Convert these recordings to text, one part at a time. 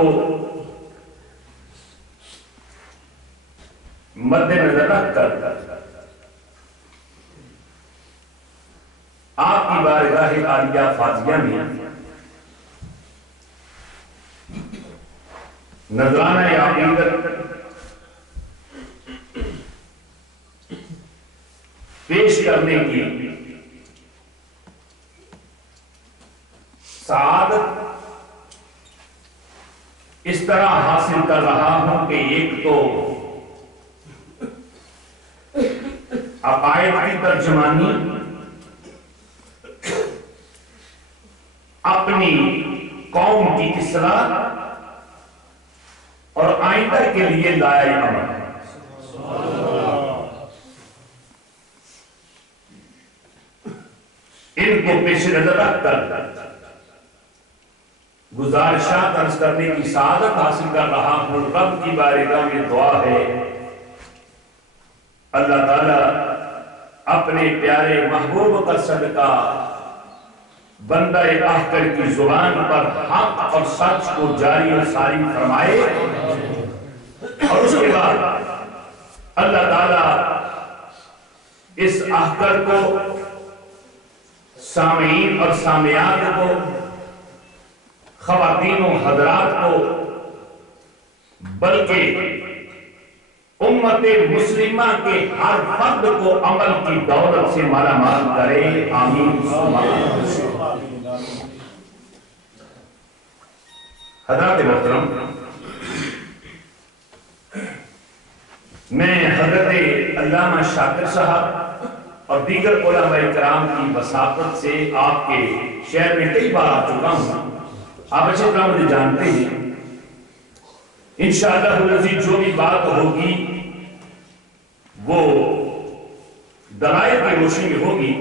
کو مد نظر رکھ کر آپ کی بارگاہ عالیہ فاضیہ میں نذرانہ عقیدت پیش کرنے کی سعادت اس طرح حاصل کر رہا ہوں کہ ایک تو عقائد کی ترجمانی اپنی قوم کی اصلاح اور آئندہ کے لیے لائے عمل ان کو پیش نظر رکھ کر گزارشات عرض کرنے کی سعادت حاصل کر رہا ہوں۔ رب کی بارگاہ میں دعا ہے اللہ تعالیٰ اپنے پیارے محبوب کا صدقہ بندہ احکر کی زبان پر حق اور سچ کو جاری اور ساری فرمائے، اور اس کے بعد اللہ تعالیٰ اس احکر کو، سامعین اور سامعات کو، خواتین و حضرات کو، بلکہ امت مسلمہ کے ہر فرد کو عمل کی دولت سے مالا مال کرے، آمین۔ حضرات محترم، میں حضرت علامہ شاکر صاحب اور دیگر علماء کرام کی وساطت سے آپ کے شہر میں کئی بار آ چکا ہوں، آپ اچھی طرح مجھے جانتے ہیں۔ انشاءاللہ العزیز جو بھی بات ہوگی وہ دلائل کی روشنی میں ہوگی،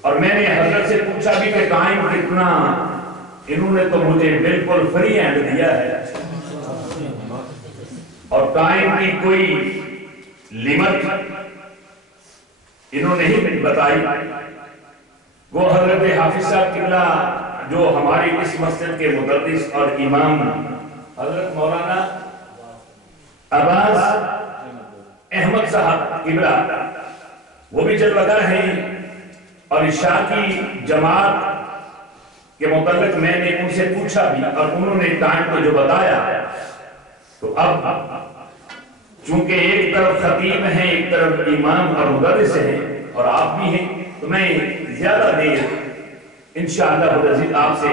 اور میں نے حضرت سے پوچھا بھی کہ ٹائم کتنا، انہوں نے تو مجھے بالکل فری ہینڈ دیا ہے، اور ٹائم کی کوئی لیمٹ انہوں نے ہی بتائی۔ وہ حضرت حافظ صاحب قبلہ جو ہماری اس مسجد کے مدرس اور امام حضرت مولانا عباس احمد صاحب قبلہ، وہ بھی جلوگر ہیں، اور عشاء کی جماعت کے متعلق میں نے ان سے پوچھا بھی، اور انہوں نے ٹائم کو جو بتایا، تو اب چونکہ ایک طرف خطیب ہیں، ایک طرف امام اور مدرس ہیں، اور آپ بھی ہیں، تو میں زیادہ دیر انشاءاللہ العزیز آپ سے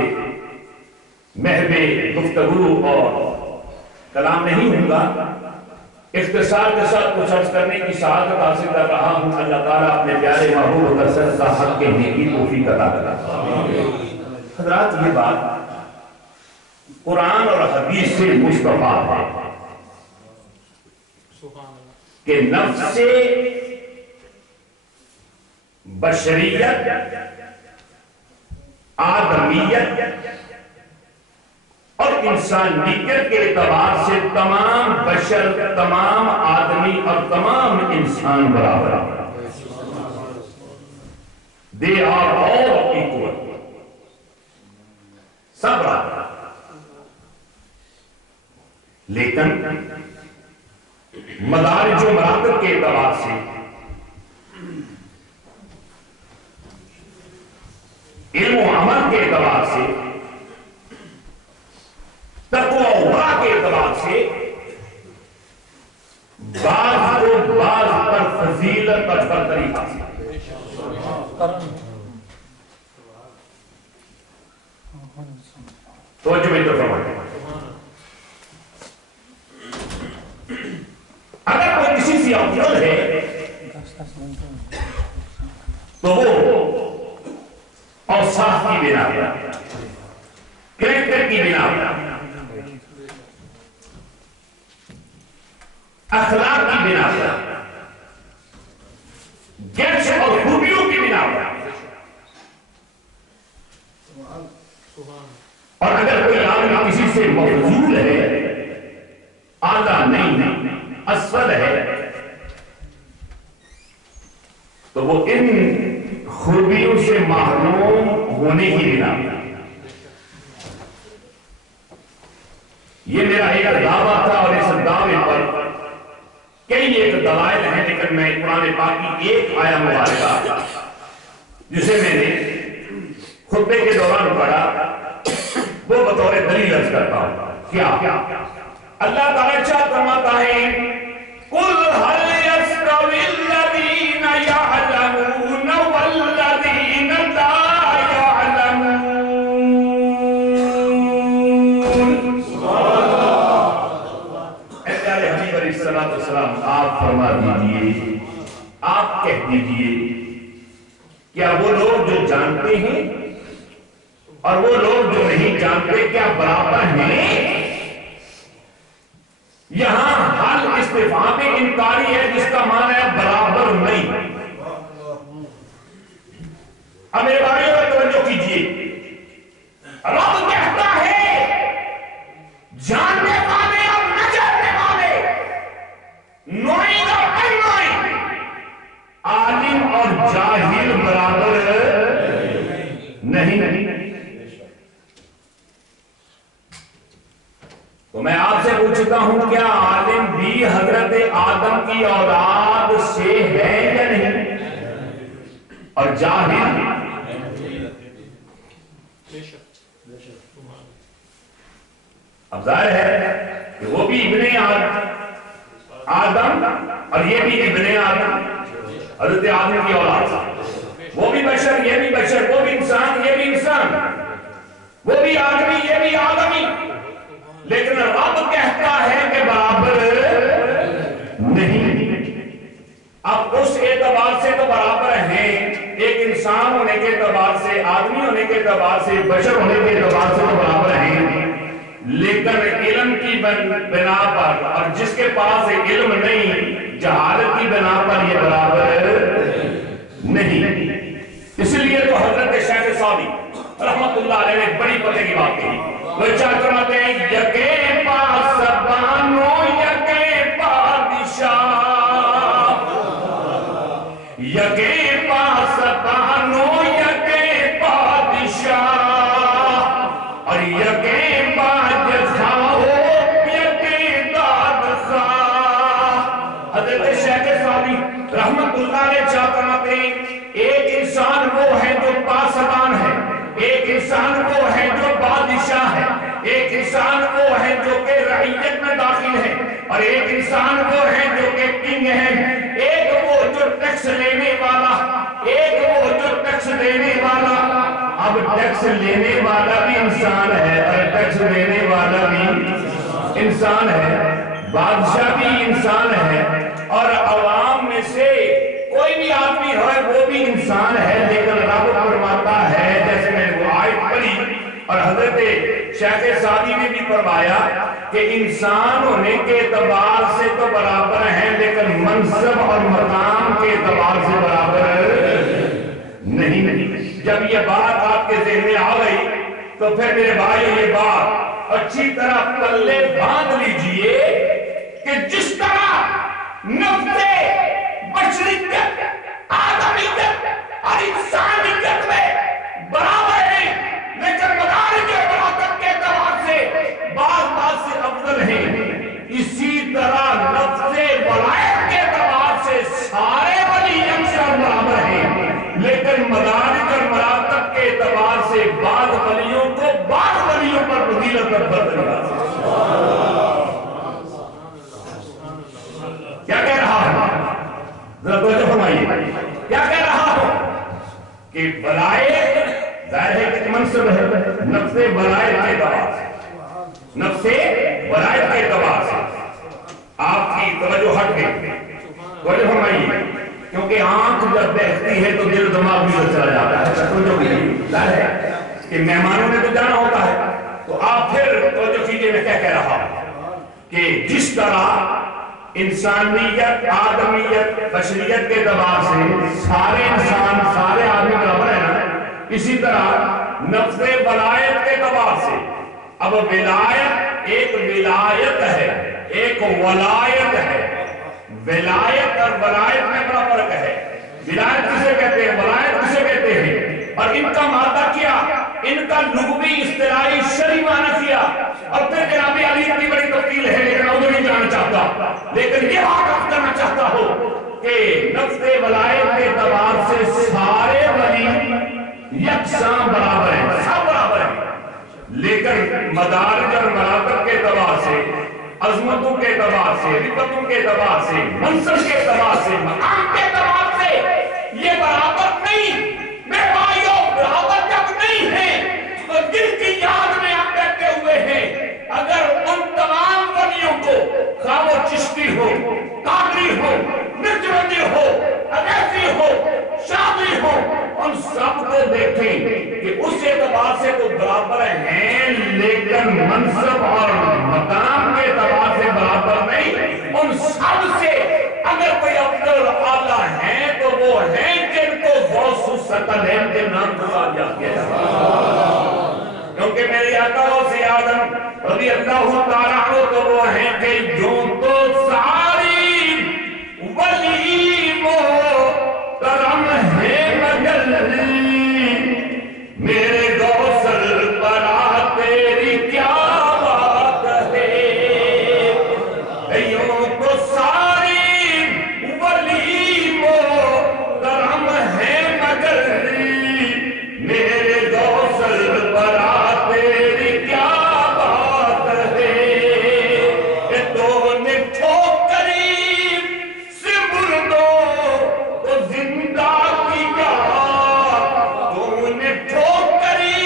محض گفتگو اور کلام نہیں ہوں گا، اختصار کے ساتھ کچھ عرض کرنے کی سعادت حاصل کر رہا ہوں۔ اللہ تعالیٰ اپنے پیارے محبوب کا صدقہ حق کے نیکی توفیق عطا کرے۔ حضرات، یہ بات قرآن اور حدیث سے مستفاد ہے کہ نفس بشریت، آدمیت اور انسانیت کے اعتبار سے تمام بشر، تمام آدمی اور تمام انسان برابر ہیں۔ They are all equal، سب برابر۔ لیکن مدارج و مراتب کے اعتبار سے علم و عمل کے اعتبار سے، تقوی و ورع کے اعتبار سے، بعض کو بعض پر فضیلت اور برتری حاصل ہے۔ توجہ میں تو فرمائیں، اگر کوئی کسی سے افضل ہے تو وہ اوصاف کی بنا پر، کریکٹر کی بنا پر، اخلاق کی بنا پر، گٹس اور خوبیوں کی بنا پر، اور اگر کوئی آدمی کسی سے مفضول ہے، اعلیٰ نہیں، اسفل ہے، تو وہ ان خوبیوں سے محروم ہونے کی بنا پر یہ میرا ایک دعویٰ تھا اور اس دعوے پر کئی ایک دلائل ہیں، لیکن میں قرآن پاک کی ایک آیہ مبارکہ جسے میں نے خطبے کے دوران پڑھا وہ بطور دلیل عرض کرتا ہوں۔ کیا اللہ تعالیٰ ارشاد فرماتا ہے قُلْ هَلْ يَسْتَوِي الَّذِينَ يَعْلَمُونَ وَالَّذِينَ لَا يَعْلَمُونَ۔ اے پیارے حبیب علیہ السلام، آپ فرما دیجئے، آپ کہہ دیجئے، کیا وہ لوگ جو جانتے ہیں اور وہ لوگ جو نہیں جانتے کیا برابر ہیں؟ یہاں حل استفہام انکاری ہے جس کا معنی ہے برابر نہیں۔ اب میرے بھائیوں پر توجہ کیجئے، رب کہتا ہے جاننے والے اور نہ جاننے والے، نوئنگ اور ان نوئنگ، عالم اور جاہل برابر نہیں۔ تو میں آپ سے پوچھتا ہوں کیا عالم بھی حضرت آدم کی اولاد سے ہے یا نہیں؟ اور جاہل اب ظاہر ہے کہ وہ بھی ابن آدم اور یہ بھی ابن آدم، حضرت آدم کی اولاد، وہ بھی بشر یہ بھی بشر، وہ بھی انسان یہ بھی انسان، وہ بھی آدمی یہ بھی آدمی، لیکن رب کہتا ہے کہ برابر نہیں۔ اب اس اعتبار سے تو برابر ہیں، ایک انسان ہونے کے اعتبار سے، آدمی ہونے کے اعتبار سے، بشر ہونے کے اعتبار سے تو برابر ہیں، لیکن علم کی بنا پر اور جس کے پاس علم نہیں، جہالت کی بنا پر یہ برابر نہیں۔ اس لیے تو حضرت شیخ سعدی رحمت اللہ علیہ نے بڑی پتے کی بات کہی، وہ چاہ کرواتے ہیں یکے پاسبانو یکے بادشاہ، یکے پاسبانو یکے بادشاہ، اور یکے باج خواہ یکے داد خواہ۔ حضرت شیخ سعدی رحمت اللہ علیہ چاہ کرواتے ہیں ایک انسان وہ ہے جو پاسبان ہے، ایک انسان وہ ہے جو بادشاہ ہے، ایک انسان وہ ہے جو کہ رعیت میں داخل ہے، اور ایک انسان وہ ہے جو کہ کنگ ہے، ایک وہ جو ٹیکس لینے والا، ایک وہ جو ٹیکس دینے والا۔ اب ٹیکس لینے والا بھی انسان ہے اور ٹیکس دینے والا بھی انسان ہے، بادشاہ بھی انسان ہے، اور عوام میں سے کوئی بھی آدمی ہے وہ بھی انسان ہے، لیکن رب فرماتا ہے جیسے میں نے وہ آیت پڑھی اور حضرت شیخ سعدی نے بھی فرمایا کہ انسان ہونے کے اعتبار سے تو برابر ہیں، لیکن منصب اور مقام کے اعتبار سے برابر نہیں۔ جب یہ بات آپ کے ذہن میں آ گئی تو پھر میرے بھائی یہ بات اچھی طرح پلے باندھ لیجئے کہ جس طرح نفس بشریت، آدمیت اور انسانیت میں برابر ہیں، لیکن مدارج برابر کے اعتبار سے بعض سے افضل ہیں، اسی طرح نفس ولایت کے اعتبار سے سارے ولی یکساں برابر ہیں، لیکن مدارج اور مراتب کے اعتبار سے بعض ولیوں کو بعض ولیوں پر فضیلت اور برتری حاصل ہے۔ کیا کہہ رہا ہوں؟ ذرا توجہ فرمائیے، کیا کہہ رہا ہوں کہ ولایت ظاہر ہے کہ منصب ہے، نفس ولایت کے اعتبار سے، نفس ولایت کے اعتبار سے آپ کی توجہ ہٹ گئی، توجہ فرمائیے، کیونکہ آنکھ جب دیکھتی ہے تو دل دماغ بھی چلا جاتا ہے، توجہ کیجیے، ظاہر ہے کہ مہمانوں نے تو جانا ہوتا ہے، تو آپ پھر توجہ کیجیے میں کیا کہہ رہا ہوں کہ جس طرح انسانیت، آدمیت، بشریت کے اعتبار سے سارے انسان، سارے آدمی برابر ہیں نا، اسی طرح نفس ولایت کے اعتبار سے اب ولایت ایک ولایت ہے، ایک ولایت ہے، ولایت اور ولایت میں بڑا فرق ہے۔ ولایت کسے کہتے ہیں، ولایت کسے کہتے ہیں؟ اور ان کا مادہ کیا، ان کا لغوی اصطلاحی شرعی معنی کیا، اور پھر جناب علی اتنی بڑی تفصیل ہے لیکن ادھر نہیں جانا چاہتا، لیکن یہ بات کرنا چاہتا ہوں کہ نفس ولایت کے اعتبار سے سارے ولی یکساں برابر ہیں، سب برابر ہیں، لیکن مدارج اور مراتب کے اعتبار سے، عظمتوں کے اعتبار سے، رتبتوں کے اعتبار سے، منصب کے اعتبار سے، مقام کے اعتبار سے یہ برابر نہیں۔ میرے بھائیوں، برابر جب نہیں ہے تو جن کی یاد میں آپ بیٹھے ہوئے ہیں، اگر ان تمام ولیوں کو، خواہ وہ چشتی ہو، قادری ہو، نقشبندی ہو، اویسی ہو، شاذلی ہو، ان سب کو دیکھیں کہ اس اعتبار سے تو برابر ہیں، لیکن منصب اور مقام کے اعتبار سے برابر نہیں۔ ان سب سے اگر کوئی افضل اعلیٰ ہیں تو وہ ہیں جن کو غوث الثقلین کے نام سے یاد کیا جاتا ہے، کیونکہ میرے آقا غوث اعظم رضی اللہ تعالیٰ عنہ تو وہ ہیں کہ جو تو ساری ولی محترم ہے مگر میرے غوث الورا تیری کیا بات ہے، یوں تو ساری ولی محترم ہے مگر میرے غوث الورا تیری کیا بات ہے، کہ تو نے ٹھوکری سے مردوں کو زندہ کیا، تو نے ٹھوکری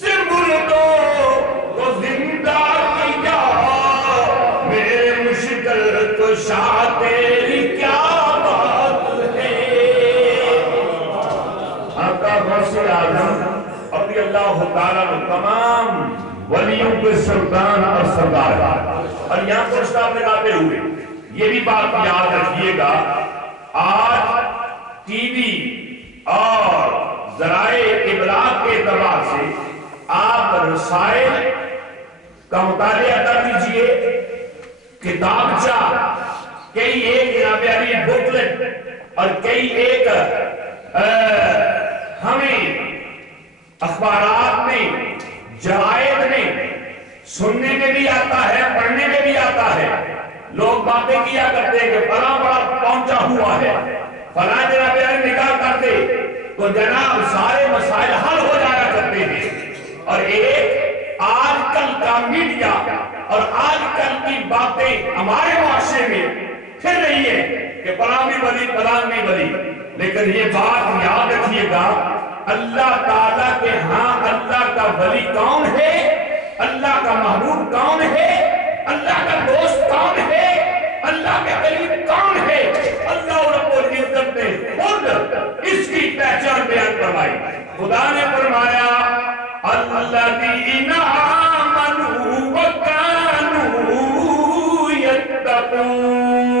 سے مردوں کو زندہ کیا، میرے مشکل کشا تیری کیا بات ہے۔ آقا غوث اعظم رضی اللہ تعالیٰ عنہ تمام ولیوں کے سلطان اور سردار، اور یہاں پر اسٹاپ لگاتے ہوئے یہ بھی بات یاد رکھیے گا، آج ٹی وی اور ذرائع ابلاغ کے اعتبار سے آپ رسائل کا مطالعہ کر لیجئے، کتابچہ، کئی ایک جناب علی بکلٹ اور کئی ایک ہمیں اخبارات میں، جرائد میں سننے میں بھی آتا ہے، پڑھنے میں بھی آتا ہے، لوگ باتیں کیا کرتے ہیں کہ فلاں بڑا پہنچا ہوا ہے، فلاں جناب علی نکاح کرتے تو جناب سارے مسائل حل ہو جایا کرتے ہیں۔ اور ایک آج کل کا میڈیا اور آج کل کی باتیں ہمارے معاشرے میں پھر رہی ہے کہ فلاں بھی ولی، فلاں بھی ولی، لیکن یہ بات یاد رکھیے گا، اللہ تعالیٰ کے ہاں اللہ کا ولی کون ہے، اللہ کا محبوب کون ہے، اللہ کا دوست کون ہے، اللہ کے قریب کون ہے، اللہ رب العزت نے خود اس کی پہچان بیان فرمائی۔ خدا نے فرمایا الذین آمنوا وکانوا یتقون،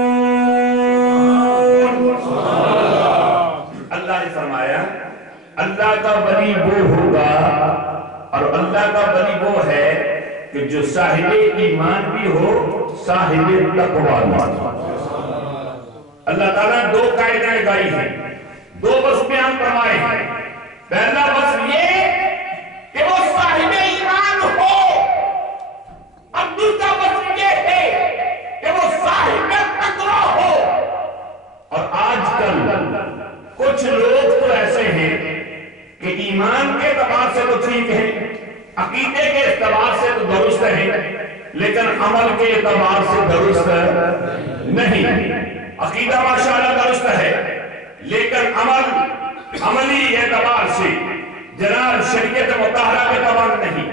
اللہ نے فرمایا اللہ کا ولی وہ ہوگا، اور اللہ کا ولی وہ ہے کہ جو صاحب ایمان بھی ہو، صاحب تقویٰ بھی ہو۔ اللہ تعالیٰ نے دو قاعدہ لگائی ہیں، دو وصف بیان فرمائے ہیں۔ پہلا وصف یہ کہ وہ صاحب ایمان ہو، اور دوسرا وصف یہ ہے کہ وہ صاحب تقویٰ ہو۔ اور آج کل کچھ لوگ تو ایسے ہیں کہ ایمان کے اعتبار سے تو ٹھیک ہے، عقیدے کے اعتبار سے تو درست ہے، لیکن عمل کے اعتبار سے درست نہیں۔ عقیدہ ماشاءاللہ درست ہے، لیکن عملی اعتبار سے جناب شریعت مطہرہ کے پابند نہیں۔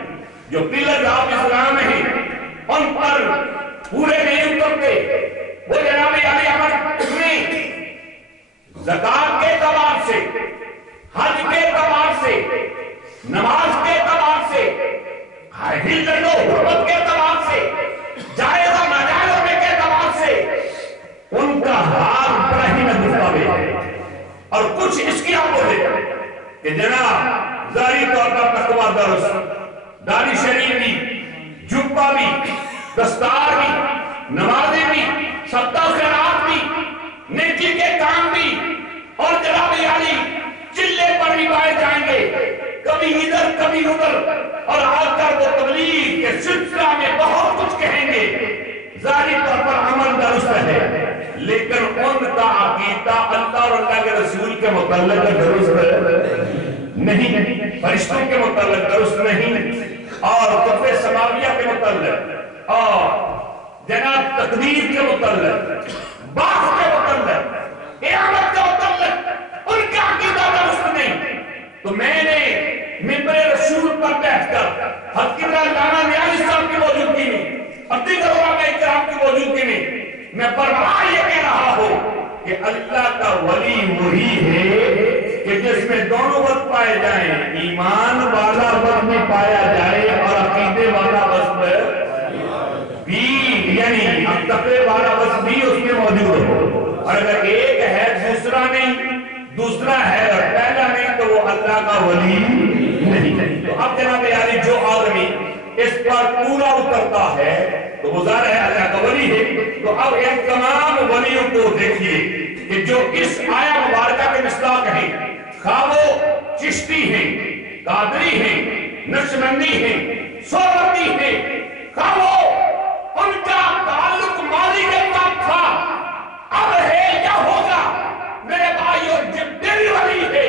جو پلر آف اسلام ہیں ان پر پورے نہیں اترتے، وہ جناب علی عمل میں زکوٰۃ کے اعتبار سے، حج کے اعتبار سے، نماز کے اعتبار سے، حلت و حرمت کے اعتبار سے، جائز و ناجائز ہونے کے اعتبار سے ان کا حال بڑا ہی ناگوار ہے۔ اور کچھ اس کی اپوزٹ کہ جناب ظاہری طور پر تقویٰ درست، داڑھی شریف بھی، جبہ بھی، دستار بھی، نمازیں بھی، صدقہ خیرات بھی، نیکی کے کام بھی، اور جناب علی چلے پر لائے جائیں گے، کبھی ادھر کبھی ادھر، اور آ کر وہ تبلیغ کے سلسلہ میں بہت کچھ کہیں گے، ظاہری طور پر عمل درست ہے، لیکن ان کا عقیدہ اللہ اور اللہ کے رسول کے متعلق درست نہیں، فرشتوں کے متعلق درست نہیں، اور کتب سماویہ کے متعلق، اور جناب تقدیر کے متعلق، بعث کے متعلق، قیامت کے متعلق ان کا عقیدہ درست نہیں۔ تو میں نے ممبر رسول پر بیٹھ کر حضرت لانا نیازی صاحب کی موجودگی میں اور دیگر علماء کرام کی موجودگی میں میں برباد یہ کہہ رہا ہوں کہ اللہ کا ولی وہی ہے کہ جس میں دونوں وقت پائے جائیں، ایمان والا وقت میں پایا جائے اور عقیدے والا وقت بھی، یعنی تقوی والا وقت بھی اس میں موجود ہو، اور اگر ایک ہے دوسرا نہیں، دوسرا ہے اور پہلا نہیں، تو وہ اللہ کا ولی نہیں۔ تو اب جناب یاری جو آدمی اس پر پورا اترتا ہے تو وہ ظاہر ہے اللہ کا ولی ہے۔ تو اب ان تمام ولیوں کو دیکھیے کہ جو اس آیہ مبارکہ کے مصداق ہیں، خواہ وہ چشتی ہیں، قادری ہیں، نقشبندی ہیں، سہروردی ہیں، خواہ وہ ان کا تعلق ماضی کے ساتھ تھا، اب ہے یا ہوگا، میرے بھائیوں جب دل ولی ہے،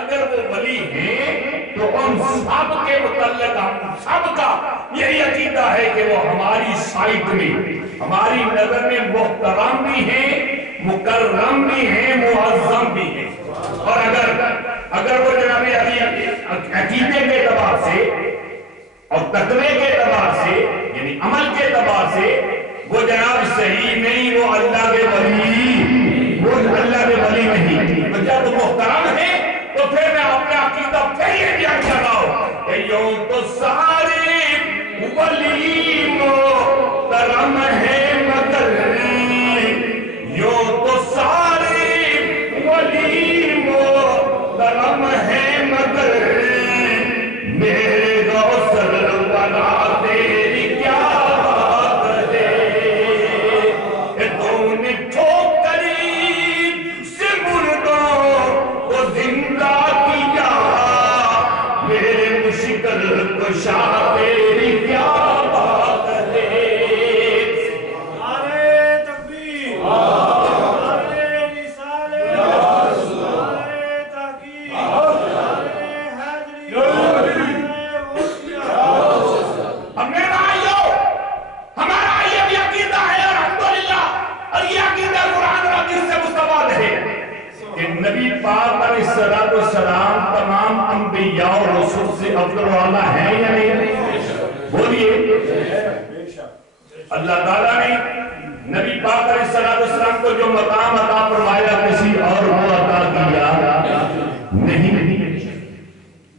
اگر وہ ولی ہیں تو ان سب کے متعلق ہم سب کا یہی عقیدہ ہے کہ وہ ہماری سائٹ میں، ہماری نظر میں محترم بھی ہیں، مکرم بھی ہیں، معظم بھی ہیں۔ اور اگر وہ جناب علی عقیدے کے اعتبار سے اور تقوی کے اعتبار سے، یعنی عمل کے اعتبار سے وہ جناب صحیح نہیں، وہ اللہ کے ولی، وہ اللہ کے ولی نہیں، تو جب محترم ہے تو پھر میں اپنا عقیدہ پھر یہ بیان کر رہا ہوں کہ یوں تو سارے ولی محترم ہیں مگر، یوں تو سارے ولی محترم ہیں مگر، میرے غوثر والا تیری کیا بات ہے، تو نے ٹھوکری سے مردوں کو زندہ کیا، میرے مشکل کشا تیری کیا بات ہے۔ نعرہ تکبیر، نعرہ رسالت، نعرہ تحقیق، نعرہ حیدری، اب میرے بھائیو ہمارا یہ بھی عقیدہ ہے الحمدللہ، اور یہ عقیدہ قرآن اور حدیث سے مستفاد ہے کہ نبی پاک علیہ السلام تمام انبیاء اور رسول سے افضل والا ہے یا نہیں؟ بولیے۔ اللہ تعالیٰ نے نبی پاک علیہ السلام کو جو مقام عطا فرمایا کسی اور کو عطا کیا نہیں۔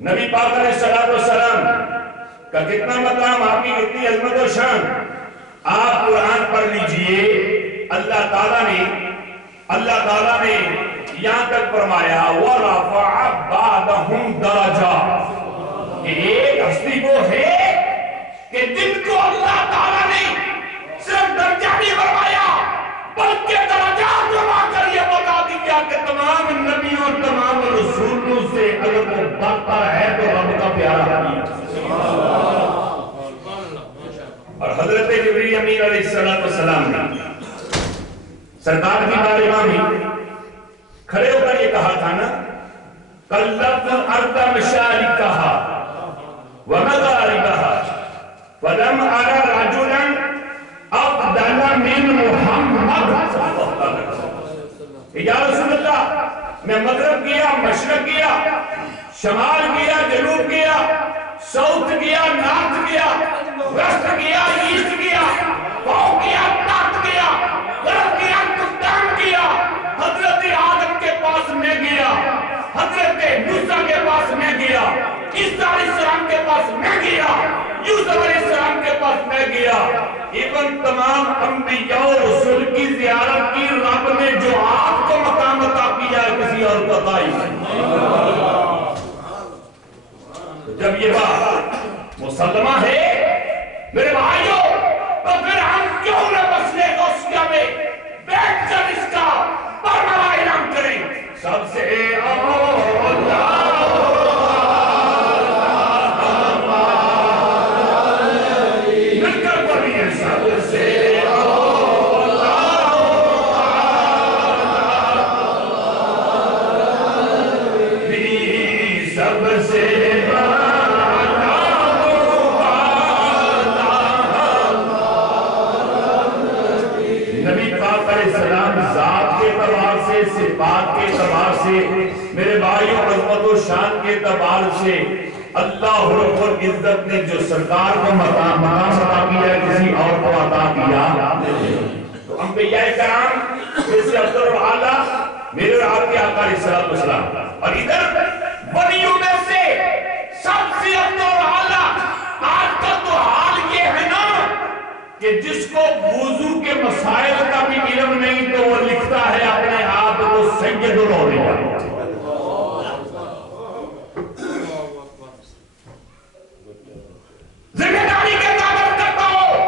نبی پاک علیہ السلام کا کتنا مقام، آپ کی کتنی عظمت و شان، آپ قرآن پڑھ لیجئے، اللہ تعالیٰ نے یہاں تک فرمایا وَرَفَعَ بَعْدَهُمْ دَرَجَاتٍ، کہ ایک ہستی وہ ہے کہ جن کو اللہ تعالیٰ نے صرف درجہ نہیں فرمایا بلکہ درجات جمع کر یہ بتا دیا کہ تمام نبیوں اور تمام رسولوں سے اگر وہ برتر ہے تو رب کا پیارا ہے۔ اور حضرت جبریل امین علیہ السلام نے سرکار کی بارگاہ میں کھڑے ہو کر یہ کہا تھا نا، قَلَّتُ الْأَرْضَ مَشَارِقَهَا وَمَغَارِبَهَا فَلَمْ أَرَ رَجُلًا أَفْضَلَ مِنْ مُحَمَّدٍ صلی اللہ علیہ وسلم۔ یا رسول اللہ، میں مغرب گیا، مشرق گیا، شمال گیا، جنوب گیا، ساؤتھ گیا، نارتھ گیا، ویسٹ گیا، ایسٹ گیا، پاؤ گیا، تحت گیا، غرب گیا، قدام گیا، حضرت آدم کے پاس میں گیا، حضرت موسیٰ کے پاس میں گیا، عیسیٰ علیہ السلام کے پاس میں گیا، یوسف علیہ السلام کے پاس میں گیا، ایون تمام انبیاء و رسول کی زیارت کی رب نے جو آپ کو مقام عطا کیا ہے کسی اور کو عطا نہیں۔ جب یہ بات مسلمہ ہے میرے بھائیوں، تو پھر ہم کیوں نہ مسئلے غوثیہ میں بیٹھ کر اس کا برملا اعلان کریں، سب سے اولا سے میرے بھائیوں عظمت و شان کے اعتبار سے اللہ رب العزت نے جو سرکار کو مقام عطا کیا ہے کسی اور کو عطا کیا تو انبیاء کرام جیسے افضل اعلیٰ میرے اور آپ کے آقا علیہ السلام اور ادھر ولیوں میں سے سب سے افضل اعلیٰ آج کا تو حال یہ ہے نا کہ جس کو وضو کے مسائل کا بھی علم نہیں تو وہ لکھتا ہے اپنے آپ کو سید الاولیاء ذمہ داری کے دعوت کرتا ہوں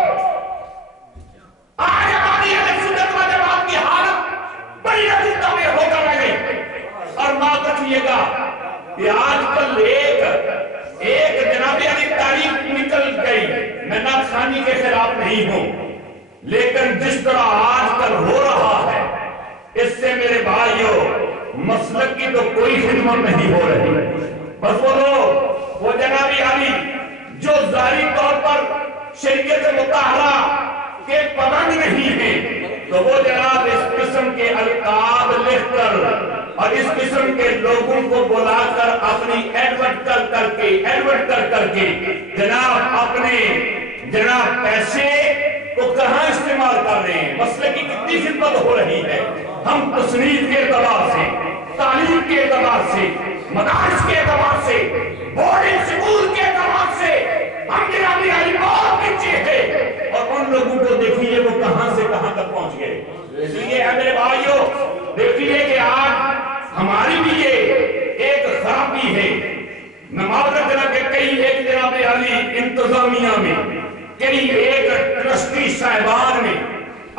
آج ہماری اہل سنت و جماعت کی حالت بڑی عجیب میں ہو کر رہے اور معاف رکھیے گا کہ آج کل ایک جناب علی تاریخ نکل گئی میں نعت خوانی کے خلاف نہیں ہوں لیکن جس طرح آج کل ہو رہا ہے اس سے میرے بھائیوں مسلک کی تو کوئی خدمت نہیں ہو رہی بس وہ لوگ وہ جناب علی جو ظاہری طور پر شریعت مطہرہ کے پابند نہیں ہیں تو وہ جناب اس قسم کے القاب لکھ کر اور اس قسم کے لوگوں کو بلا کر اپنی ایڈورٹ کر کے جناب اپنے جناب پیسے کو کہاں استعمال کر رہے ہیں مسئلے کی کتنی خدمت ہو رہی ہے ہم تصنیف کے اعتبار سے تعلیم کے اعتبار سے مدارس کے اعتبار سے بورڈنگ سکول کے اعتبار سے ہم جناب علی بہت نیچے ہیں اور ان لوگوں کو دیکھیے وہ کہاں سے کہاں تک پہنچ گئے اس لیے میرے بھائیوں دیکھیے کہ آج ہماری بھی یہ ایک خرابی ہے میں معذرت کرتا کہ کئی ایک جناب علی انتظامیہ میں کئی ایک ٹرسٹی صاحبان میں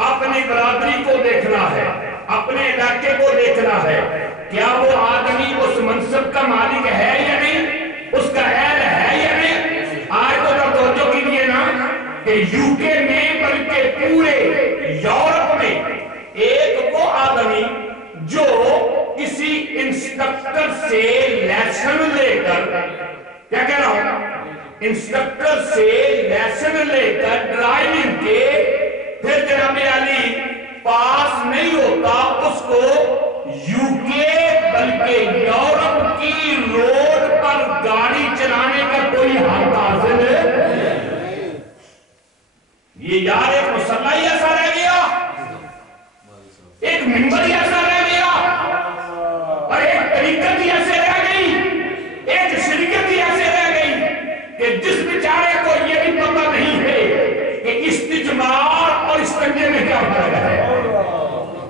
اپنی برادری کو دیکھنا ہے اپنے علاقے کو دیکھنا ہے کیا وہ آدمی اس منصب کا مالک ہے یا نہیں اس کا اہل ہے یا نہیں آج تو توجہ کیجیے نا کہ یوکے میں بلکہ پورے یورپ میں ایک وہ آدمی جو کسی انسٹرکٹر سے لیسن لے کر کیا کہہ رہا ہوں انسٹرکٹر سے لیسن لے کر ڈرائیونگ کے پھر جناب علی پاس نہیں ہوتا اس کو یوکے بلکہ یورپ کی روڈ پر گاڑی چلانے کا کوئی حق حاصل ہے یہ یار ایک مسلح ہی ایسا رہ گیا ایک منبر ہی ایسا رہ گیا اور ایک طریقت ہی ایسے رہ گئی ایک شریعت ہی ایسے رہ گئی کہ جس بیچارے کو یہ بھی پتہ نہیں ہے کہ استجمار اور استنجے میں کیا فرق ہے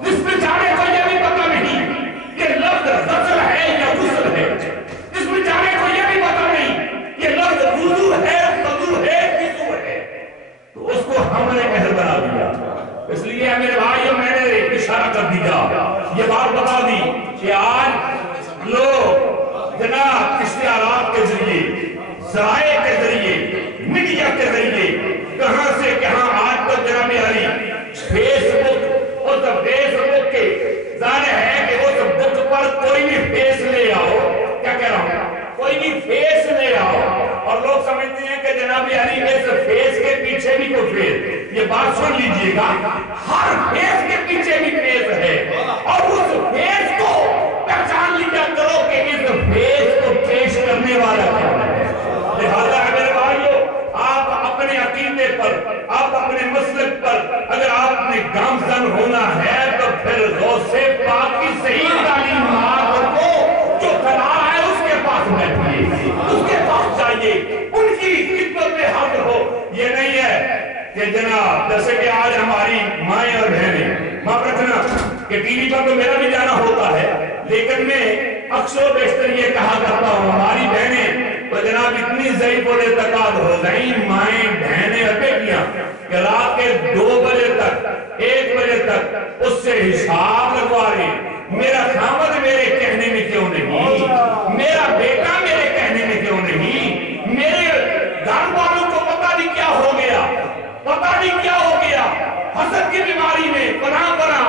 جس بیچارے کو یہ بھی پتہ نہیں کہ لفظ غسل ہے یا غسل ہے جس بیچارے کو یہ بھی پتہ نہیں کہ لفظ وضو ہے وضو ہے وضو ہے تو اس کو ہم نے اہل بنا دیا اس لیے میرے بھائیوں میں نے اشارہ کر دیا یہ بات بتا دی کہ آج لوگ جناب اشتہارات کے ذریعے ذرائع کے ذریعے میڈیا کے ذریعے کہاں سے کہاں آج تو جناب علی فیس بک اور تو فیس بک کے ظاہر ہے کہ وہ بک پر کوئی بھی فیس لے آؤ کیا کہہ رہا ہوں کوئی بھی فیس لے آؤ اور لوگ سمجھتے ہیں کہ جناب علی اس فیس کے پیچھے بھی کوئی فیس یہ بات سن لیجئے گا ہر فیس کے پیچھے بھی فیس ہے اور اس فیس کو پہچان لیا کرو کہ اس فیس کو پیش کرنے والا کون ہے لہذا میرے بھائیوں آپ اپنے عقیدے پر آپ اپنے مسلک پر اگر آپ نے گامزن ہونا ہے تو پھر غوث پاک کی صحیح تعلیمات کو جو کلا ہے اس کے پاس بیٹھیے اس کے پاس جائیے ان کی خدمت میں حاضر ہو یہ نہیں ہے کہ جناب جیسے کہ آج ہماری مائیں اور بہنیں معاف رکھنا کہ ٹی وی پر تو میرا بھی جانا ہوتا ہے لیکن میں اکثر و بیشتر یہ کہا کرتا ہوں ہماری بہنیں تو جناب اتنی ضعیف و اعتقاد ہو گئی مائیں بہنیں اور بیٹیاں کہ رات کے 2 بجے تک 1 بجے تک اس سے حساب لگوا رہے میرا خامد میرے کہنے میں کیوں نہیں میرا بیٹا میرے کہنے میں کیوں نہیں میرے گھر والوں کو پتہ نہیں کیا ہو گیا پتہ نہیں کیا ہو گیا حسد کی بیماری میں پناہ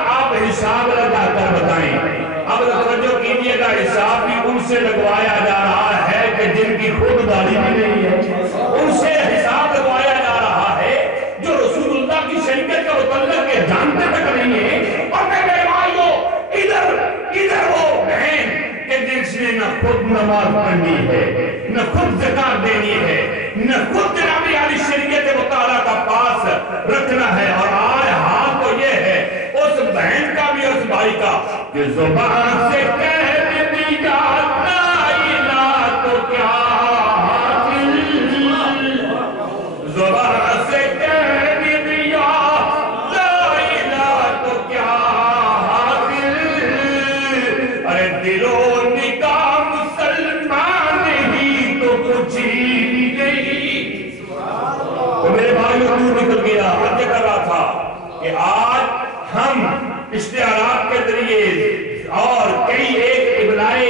آپ حساب لگا کر بتائیں اب توجہ کیجئے گا حساب بھی ان سے لگوایا جا رہا ہے کہ جن کی خود داڑھی بھی نہیں ہے ان سے حساب لگوایا جا رہا ہے جو رسول اللہ کی شریعت کا متعلق کے جانتے تک نہیں ہے اور میرے بھائیوں ادھر وہ بہن خود زکات دینی ہے، نہ خود جناب عالی شریعت مطالعہ کا پاس رکھنا ہے، اور آج حال تو یہ ہے اس بہن کا بھی اس بھائی کا کہ زبان سے کہہ دیا لا الہ تو کیا حاصل، زبان سے کہہ دیا لا الہ تو کیا حاصل، ارے دل و نگاہ مسلمان ہی تو کچھ ہی نہیں۔ تو میرے بھائیوں دور نکل گیا، حد کر رہا تھا کہ آج ہم اشتہارات کے ذریعے اور کئی ایک ابلاغ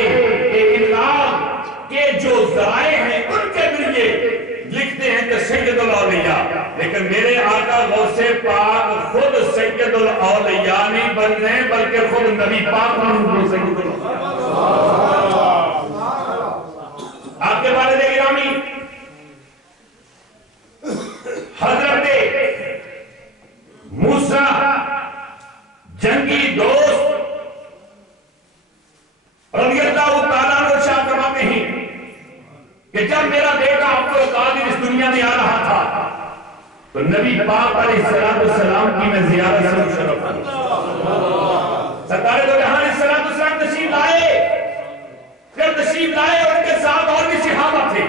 کے جو ذرائع ہیں ان کے ذریعے لکھتے ہیں کہ سید الاولیاء، لیکن میرے آقا غوث پاک خود سید الاولیاء نہیں بن رہے بلکہ خود نبی پاک سید الاولیاء۔ آپ کے والد گرامی حضرت موسیٰ جنگی دوست رضی اللہ تعالیٰ عنہ شاہ فرماتے ہیں کہ جب میرا بیٹا عبدالقادر اس دنیا میں آ رہا تھا تو نبی پاک علیہ السلام کی میں زیارت سے شرف سرکار دو جہاں علیہ السلام تشریف لائے، جب تشریف لائے اور ان کے ساتھ اور بھی صحابہ تھے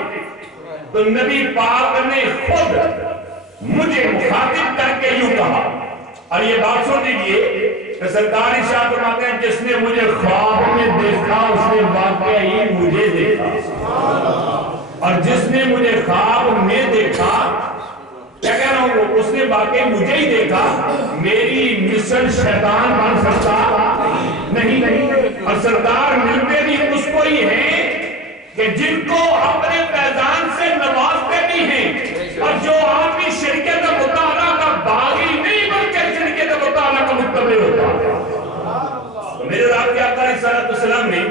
تو نبی پاک نے خود مجھے مخاطب کر کے یوں کہا، اور یہ بات سن لیجئے کہ سرکار شاہ فرماتے ہیں جس نے مجھے خواب میں دیکھا اس نے واقعی مجھے دیکھا، اور جس نے مجھے خواب میں دیکھا کیا کہہ رہا ہوں اس نے واقعی مجھے ہی دیکھا، میری مثل شیطان بن سکتا نہیں، اور سرکار ملتے بھی اس کو ہی ہیں کہ جن کو اپنے فیضان سے نوازتے بھی ہیں، اور جو آپ کی شریعت مطالعہ کا باغی نہیں بلکہ شریعت مطالعہ کا متبع ہوتا ہے۔ تو میرے رب کے آقا علیہ السلام نے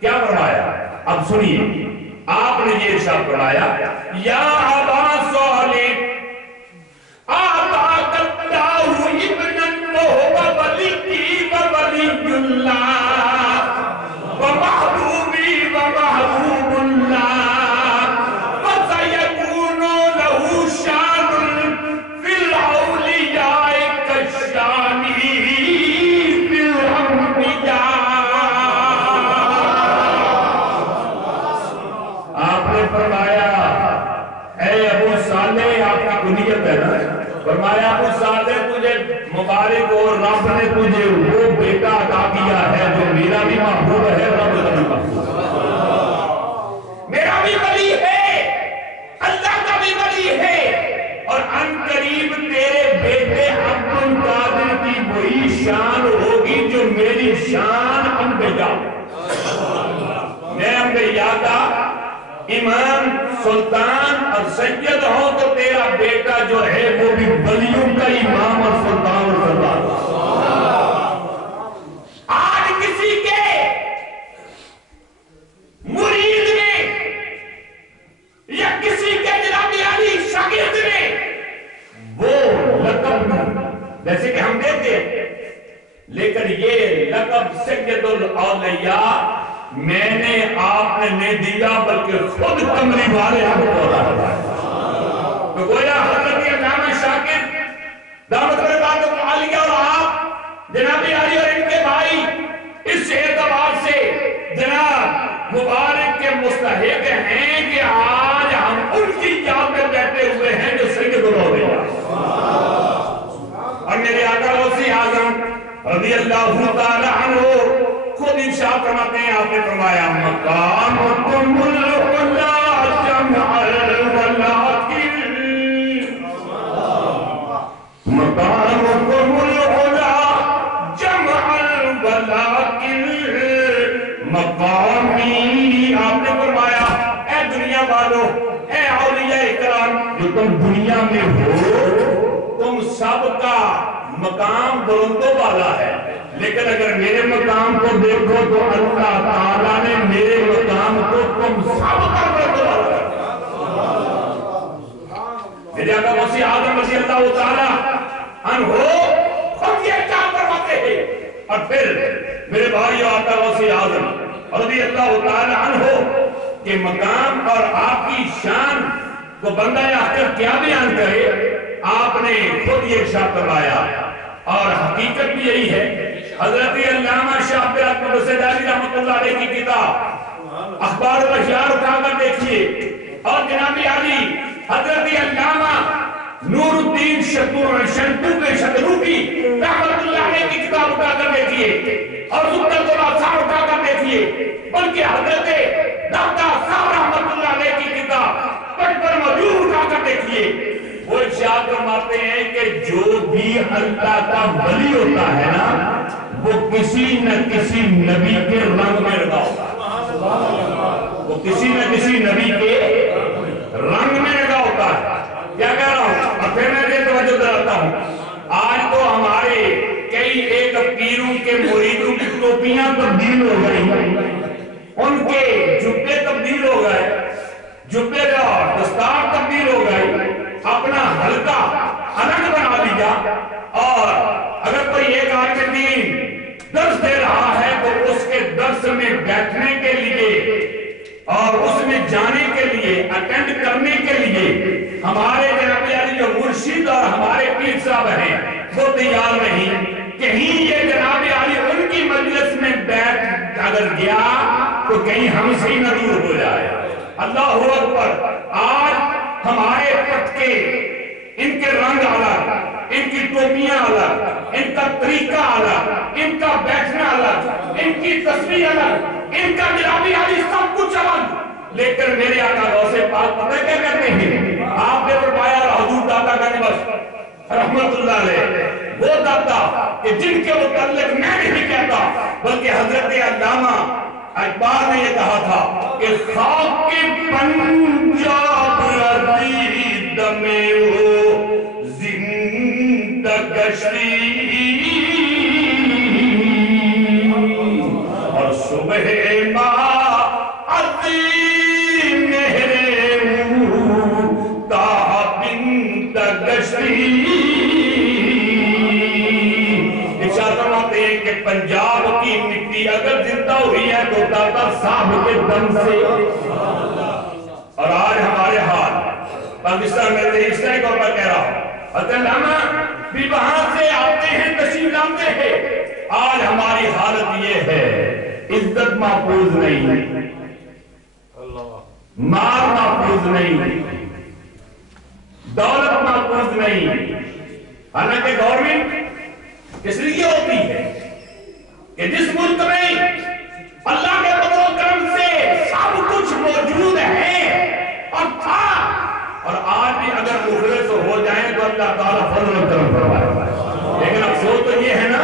کیا فرمایا؟ اب سنیے، آپ نے یہ ارشاد فرمایا یا ابا صالح آتاک اللہ ابنن وہو ولی و ولی اللہ و محبوبی و محبوب اللہ وسیکون لہو شان فی الاولیاء کشانی فی الانبیاء۔ آپ نے فرمایا اے ابو صالح، آپ کی کنیت ہے نا، فرمایا ابو صالح تجھے مبارک ہو، رب نے تجھے وہ بیٹا عطا کیا ہے جو میرا بھی محبوب ہے، رب کا بھی محبوب ہے، میرا بھی ولی ہے، اللہ کا بھی ولی ہے، اور ان قریب تیرے بیٹے عبدالقادر کی وہی شان ہوگی جو میری شان انبیاء، میں انبیاء کا امام سلطان اور سید ہوں تو تیرا بیٹا جو ہے وہ بھی ولیوں کا امام اور سلطان اور سردار۔ آج کسی کے مرید نے یا کسی کے جناب عالی شاگرد نے وہ لقب جیسے کہ ہم دیتے ہیں، لیکن یہ لقب سید الاولیاء میں نے آپ نے نہیں دیا بلکہ خود کمری والے آپ کو رہا ہے۔ تو گویا حضرت علامہ شاکر دعوت برکاتہ عالیہ اور آپ جناب علی اور ان کے بھائی اس اعتبار سے جناب مبارک کے مستحق ہیں کہ آج ہم ان کی یاد میں بیٹھے ہوئے ہیں جو سید الاولیاء، اور میرے آقا غوث اعظم رضی اللہ تعالی عنہ خود انشاء فرماتے ہیں، آپ نے فرمایا مقامکم العلا جمع الولاکن، مقامکم العلا جمع الولاکن، مقامی آپ نے فرمایا اے دنیا والو، اے اولیاء اکرام جو تم دنیا میں ہو تم سب کا مقام بلندوں والا ہے، لیکن اگر میرے مقام کو دیکھو تو اللہ تعالیٰ نے میرے مقام کو تم سب کا بلند والا ہے۔ میرے آقا غوث اعظم رضی اللہ تعالیٰ عنہ خود یہ کیا فرماتے ہیں، اور پھر میرے بھائی آقا غوث اعظم رضی اللہ تعالیٰ عنہ کہ مقام اور آپ کی شان کو بندہ آخر کیا بیان کرے، آپ نے خود یہ ارشاد فرمایا، اور حقیقت بھی یہی ہے۔ حضرت علامہ شاہ عبد الرحمن سیدانی رحمۃ اللہ علیہ کی کتاب اخبار الاشیاء اٹھا کر دیکھیے، اور جناب عالی حضرت علامہ نور الدین شترو کی رحمۃ اللہ علیہ کی کتاب اٹھا کر دیکھیے، اور زبدۃ الاثار اٹھا کر دیکھیے، بلکہ حضرت ڈاکٹر صاحب رحمۃ اللہ علیہ کی کتاب پڑھ کر موجود اٹھا کر دیکھیے، وہ ارشاد فرماتے ہیں کہ جو بھی اللہ کا ولی ہوتا ہے نا، وہ کسی نہ کسی نبی کے رنگ میں لگا ہوتا ہے، وہ کسی نہ کسی نبی کے رنگ میں لگا ہوتا ہے۔ کیا کہہ رہا ہوں؟ اور پھر میں یہ توجہ دلاتا ہوں، آج تو ہمارے کئی ایک پیروں کے مریدوں کی ٹوپیاں تبدیل ہو گئی، ان کے جبے تبدیل ہو گئے، جبے اور دستار تبدیل ہو گئے، اپنا حلقہ الگ بنا لیا، اور اگر کوئی ایک عالم دین درس دے رہا ہے تو اس کے درس میں بیٹھنے کے لیے اور اس میں جانے کے لیے، اٹینڈ کرنے کے لیے ہمارے جناب عالی جو مرشد اور ہمارے پیر صاحب ہیں وہ تیار نہیں۔ کہیں یہ جناب عالی ان کی مجلس میں بیٹھ اگر گیا تو کہیں ہم سے نہ دور ہو جائے۔ اللہ اکبر! آج ہمارے پٹکے، ان کے رنگ الگ، ان کی ٹوپیاں الگ، ان کا طریقہ الگ، ان کا بیٹھنا الگ، ان کی تصویر الگ، ان کا جناب عالی سب کچھ الگ، لیکن میرے آقا غوث پاک پتہ کیا کہتے ہیں؟ آپ نے فرمایا حضور داتا گنج بخش رحمت اللہ علیہ، وہ داتا کہ جن کے متعلق میں نہیں کہتا بلکہ حضرت علامہ اقبال نے یہ کہا تھا کہ خاک پنجاب عزیز میں ہو زندہ گشتی، اور صبح ماں عظیم مہرے تا بند گشتی۔ فرماتے ہیں کہ پنجاب کی مٹی اگر زندہ ہوئی ہے تو داتا صاحب کے دم سے، اور آج ہمارے حال پاکستان میں اس طرح طور پر کہہ رہا ہوں، حضرت علامہ بھی وہاں سے آتے ہیں، تشریف لاتے ہیں، آج ہماری حالت یہ ہے، عزت محفوظ نہیں، مال محفوظ نہیں، دولت محفوظ نہیں۔ حالانکہ گورنمنٹ کس لیے ہوتی ہے کہ جس ملک میں اللہ کے فضل و کرم سے سب کچھ موجود ہے اور تھا، اور آج بھی اگر مخلص ہو جائیں تو اللہ تعالیٰ فضل و کرم فرمائے۔ لیکن افسوس تو یہ ہے نا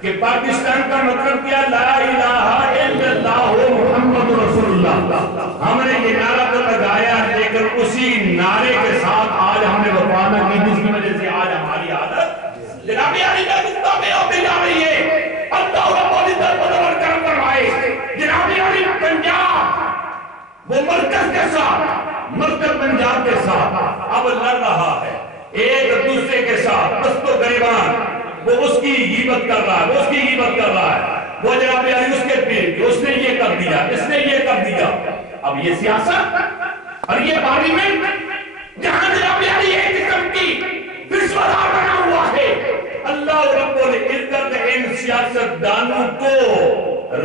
کہ پاکستان کا مطلب کیا؟ لا الہ الا اللہ محمد رسول اللہ۔ ہم نے یہ نعرہ تو لگایا، لیکن اسی نعرے کے ساتھ آج ہم نے وفا نہ کی، جس کی وجہ سے آج ہماری عادت جناب عالی کا گفتہ میں ہوتی جا رہی ہے۔ اللہ رب العزت فضل و کرم فرمائے۔ جناب عالی پنجاب وہ مرکز کے ساتھ، مرکز پنجاب کے ساتھ اب لڑ رہا ہے ایک دوسرے کے ساتھ، دست و گریبان، وہ اس کی غیبت کر رہا ہے، وہ اس کی غیبت کر رہا ہے، وہ جناب عالی اس کے پیر، اس نے یہ کر دیا، اس نے یہ کر دیا۔ اب یہ سیاست اور یہ پارلیمنٹ جہاں جناب عالی ایک قسم کی رشوتدار بنا ہوا ہے، اللہ رب العزت ان سیاستدانوں کو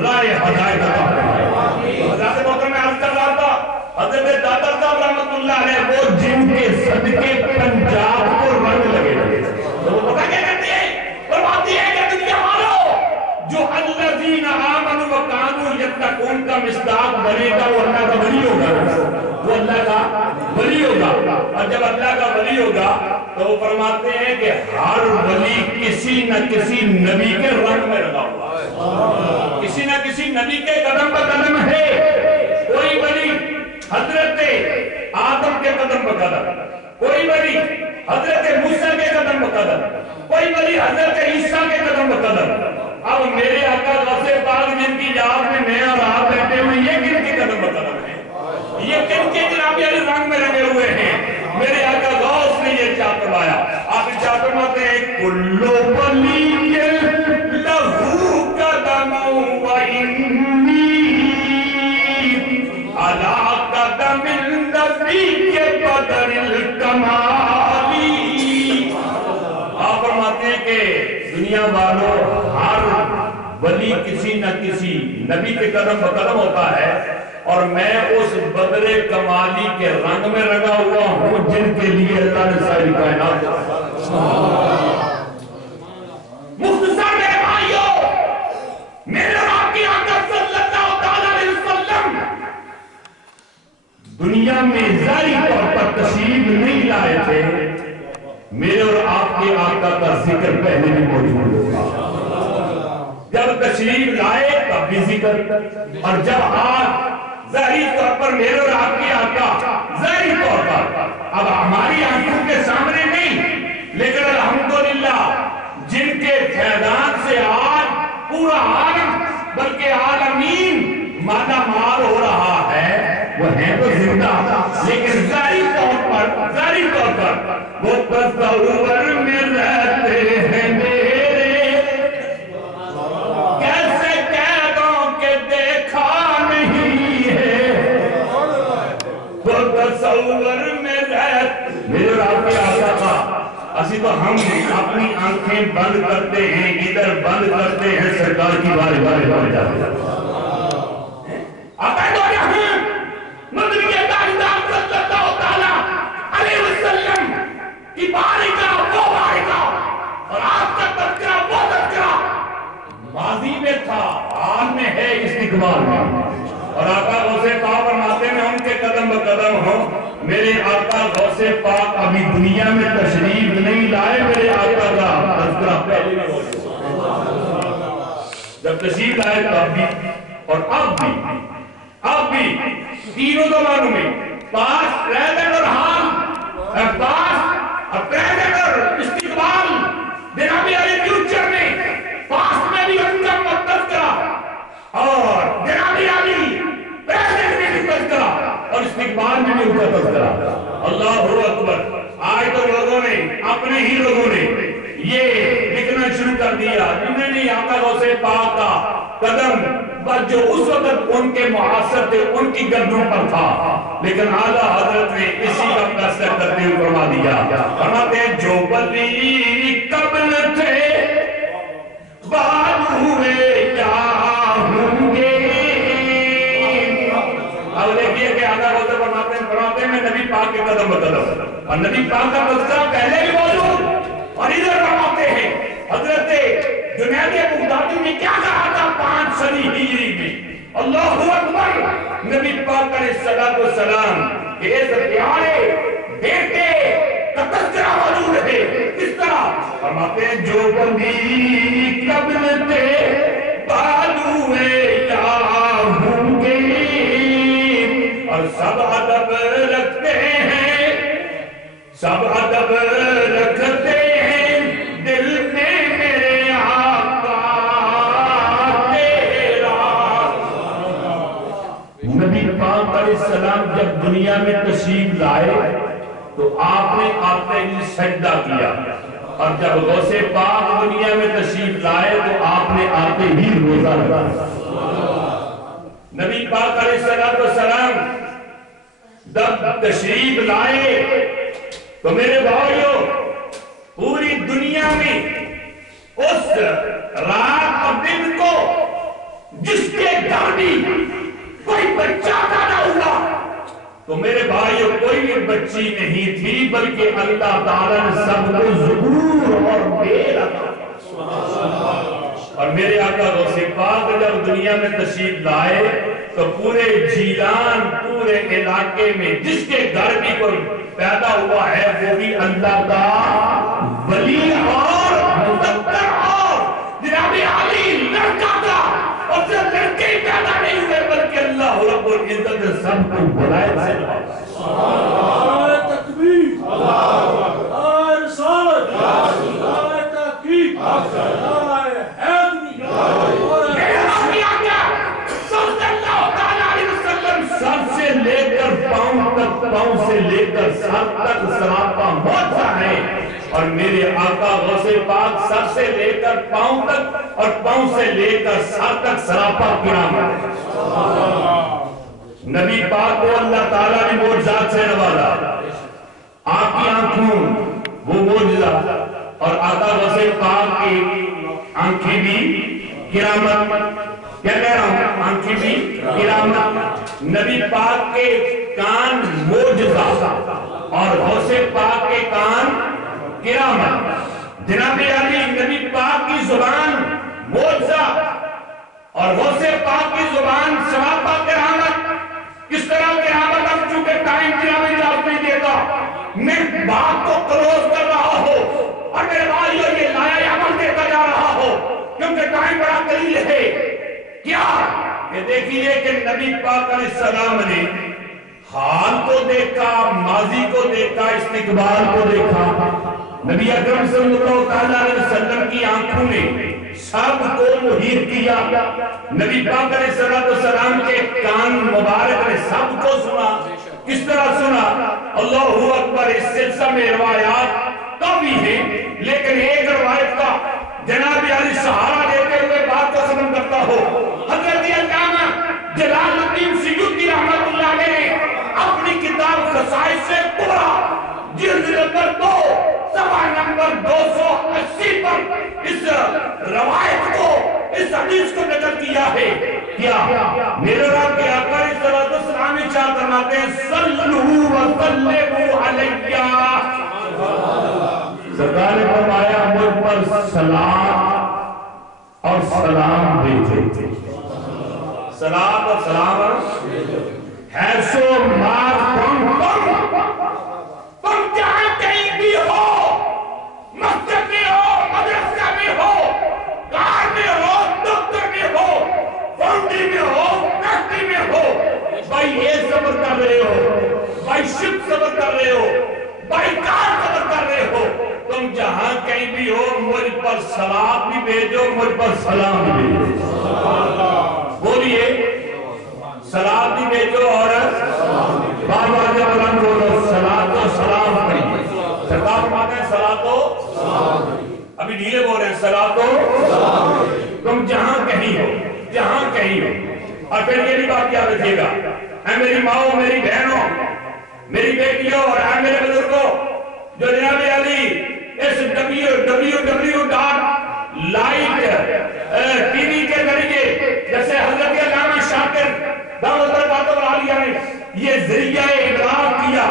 رائے ہدایت عطا فرمائے۔ حضرت محترم میں عرض کر رہا تھا، حضرت داتا صاحب رحمت اللہ علیہ وہ جن کے صدقے پنجاب کو رنگ لگے تھے، تو وہ پتہ کیا کہتے ہیں؟ فرماتی ہے کہ دنیا والوں جو الذین آمنوا وکانوا یتقون کا مصداق بنے گا وہ اللہ کا ولی ہوگا، وہ اللہ کا ولی ہوگا، اور جب اللہ کا ولی ہوگا تو وہ فرماتے ہیں کہ ہر ولی کسی نہ کسی نبی کے رنگ میں لگا ہوا ہے، کسی نہ کسی نبی کے قدم پر قدم ہے۔ کوئی ولی حضرت آدم کے قدم پر قدم، کوئی ولی حضرت موسیٰ کے قدم پر قدم، کوئی ولی حضرت عیسیٰ کے قدم پر قدم۔ اب میرے آقا غوث پاک جن کی یاد میں میں اور آپ بیٹھے ہوئے، یہ کن کے قدم پر قدم ہے؟ یہ کن کے جناب عالی رنگ میں لگے ہوئے ہیں؟ میرے آقا غوث نے یہ کیا فرمایا؟ آپ کیا فرماتے ہیں؟ کلو ولی لہو قدم و انی علی دنیا والوں ہر ولی کسی نہ کسی نبی کے قدم بقدم ہوتا ہے، اور میں اس بدر کمالی کے رنگ میں رنگا ہوا ہوں جن کے لیے اللہ نے ساری کائنات مختصر میرے بھائیوں، میرے اور آپ کی آقا صلی اللہ علیہ وسلم دنیا میں ظاہری طور پر تشریف نہیں لائے تھے، میرے اور آپ کے آقا کا ذکر پہلے بھی موجود تھا۔ جب تشریف لائے تب بھی ذکر، اور جب آپ ظاہری طور پر میرے اور آپ کے آقا ظاہری طور پر اب ہماری آنکھوں کے سامنے نہیں، لیکن الحمدللہ جن کے فیضان سے آج پورا عالم بلکہ عالمین مالا مال ہو رہا ہے، وہ ہیں تو زندہ، لیکن ظاہری طور پر وہ تصور میں رہتے ہیں میرے، کیسے قیدوں کے دیکھا نہیں ہے، وہ تصور میں رہتے میرے رب کے آقا کا۔ اسی تو ہم اپنی آنکھیں بند کرتے ہیں، ادھر بند کرتے ہیں، سرکار کی بارے جاتے ہیں۔ آقا دو جہاں مدنی کے تاجدار صلی اللہ علیہ وسلم کی بارگاہ وہ بارگاہ، اور آپ کا تذکرہ وہ تذکرہ ماضی میں تھا، حال میں ہے، استقبال میں، اور آقا غوث پاک فرماتے ہیں ان کے قدم بقدم ہوں۔ میرے آقا غوث پاک ابھی دنیا میں تشریف نہیں لائے، میرے آقا کا تذکرہ پہلے میں موجود جب تشریف لائے تب بھی اور اب بھی تینوں زمانوں میں پاس، پریزنٹ اور حال، پاس اور پریزنٹ اور استقبال، جناب علی فیوچر میں پاس میں بھی ان کا تذکرہ، اور جناب علی پریزنٹ میں بھی تذکرہ، اور استقبال میں بھی ان کا تذکرہ۔ اللہ اکبر۔ آج تو لوگوں نے، اپنے ہی لوگوں نے یہ لکھنا شروع کر دیا، انہوں نے آقا غوث پاک کا قدم جو اس وقت ان کے معاصر تھے ان کی گردوں پر تھا، لیکن اعلیٰ حضرت نے اسی کا فیصلہ کرتے ہوئے فرما دیا، فرماتے ہیں جو ولی قبل تھے بعد ہوئے کیا ہوں گے۔ اب دیکھئے کہ آقا غوث فرماتے ہیں میں نبی پاک کے قدم بقدم، اور نبی پاک کا تذکرہ پہلے بھی موجود، اور ادھر فرماتے ہیں حضرت جنید بغدادی نے کیا کہا تھا 5 صدی ہجری میں، اللہ اکبر، نبی پاک علیہ السلام کہ اس پیارے بیٹے کا تذکرہ موجود ہے، کس طرح فرماتے ہیں جو بندی قبل تھے بعد ہوئے یا ہوں گے، اور سب ادب رکھتے ہیں، سب ادب رکھتے ہیں دل میں میرے آقا تیرا۔ نبی پاک علیہ السلام جب دنیا میں تشریف لائے تو آپ نے آتے ہی سجدہ کیا، اور جب غوث پاک دنیا میں تشریف لائے تو آپ نے آتے ہی روزہ رکھا۔ نبی پاک علیہ السلام جب تشریف لائے تو میرے بھائیوں پوری دنیا میں اس رات اور دن کو جس کے گھر بھی کوئی بچہ پیدا ہوا تو میرے بھائیوں کوئی بھی بچی نہیں تھی، بلکہ اللہ تعالیٰ نے سب کو ظہور اور میل عطا کیا۔ اور میرے آقا غوث پاک جب دنیا میں تشریف لائے تو پورے جیلان، پورے علاقے میں جس کے گھر بھی کوئی پیدا ہوا ہے وہ بھی اللہ کا ولی اور مقدر، اور جناب علی لڑکا تھا، اور صرف لڑکے ہی پیدا نہیں ہوئے بلکہ اللہ رب العزت نے سب کو بلائے سے نوازا۔ تکبیر، اللہ رسالت، اللہ تحقیق، اللہ حیدری، سر سے لے کر پاؤں تک، پاؤں سے لے کر سر تک سراپا موجزہ ہے، اور میرے آقا غوث پاک سر سے لے کر پاؤں تک اور پاؤں سے لے کر سر تک سراپا کرامت ہے۔ نبی پاک کو اللہ تعالیٰ نے معجزات سے نوازا، آپ کی آنکھوں وہ معجزہ، اور آقا غوث پاک کے کی آنکھیں بھی کرامت، کیا کہہ رہا ہوں، آنکھیں بھی کرامت، نبی پاک کے کان معجزہ اور غوث پاک کے کان کرامت، جناب علی نبی پاک کی زبان معجزہ اور غوث پاک کی زبان ثوابہ کرامت۔ کس طرح کرامت؟ اب چونکہ ٹائم جناب اجازت نہیں دیتا، میں بات کو کلوز کر رہا ہوں اور میرے بھائیوں یہ لایا عمل دیتا جا رہا ہو کیونکہ ٹائم بڑا قلیل ہے۔ کیا کہ دیکھیے کہ نبی پاک علیہ السلام نے حال کو دیکھا، ماضی کو دیکھا، استقبال کو دیکھا۔ نبی اکرم صلی اللہ علیہ وسلم کی آنکھوں نے سب کو محیط کیا، نبی پاک علیہ السلام کے کان مبارک نے سب کو سنا۔ کس طرح سنا؟ اللہ اکبر، اس سلسلہ میں روایات کافی ہیں، لیکن ایک روایت کا جناب علی سہارا دیتے ہوئے بات کو ختم کرتا ہو۔ حضرت علامہ جلال الدین سیوطی رحمۃ اللہ علیہ نے اپنی کتاب خصائص کبریٰ جلد نمبر 2 صفحہ نمبر 280 پر اس روایت کو، اس حدیث کو نقل کیا ہے۔ کیا میرے رب کے آقا علیہ الصلوۃ والسلام ارشاد فرماتے ہیں صلو وسلموا علیہ، سرکار نے فرمایا مجھ پر صلاۃ اور سلام بھیجو، صلاۃ اور سلام ہے سو مار تم جہاں کہیں بھی ہو، مسجد میں ہو، مدرسہ میں ہو، کار میں ہو، دفتر میں ہو، فنڈی میں ہو، فیکٹری میں ہو، بھائی یہ صبر کر رہے ہو، بھائی شپ صبر کر رہے ہو، بھائی کار صبر کر رہے ہو، تم جہاں کہیں بھی ہو مجھ پر صلاۃ بھی بھیجو، مجھ پر سلام بھی بھیجو۔ بولیے صلاۃ بھی بھیجو اور بابا جب بلند بولو صلاۃ و سلام پڑھیے۔ سرکار فرماتے ہیں صلاۃ و سلام، ابھی ڈھیلے بول رہے ہیں صلاۃ و سلام، تم جہاں کہیں ہو، جہاں کہیں ہو۔ اور پھر یہ بھی بات یاد رکھیے گا، اے میری ماؤں، میری بہنوں، میری بیٹیوں اور اے میرے بزرگوں جو جناب علی اس www.light.tv کے ذریعے جیسے حضرت علامہ شاکر دعوت برکاتہ والعالیہ نے یہ ذریعہ ابلاغ کیا،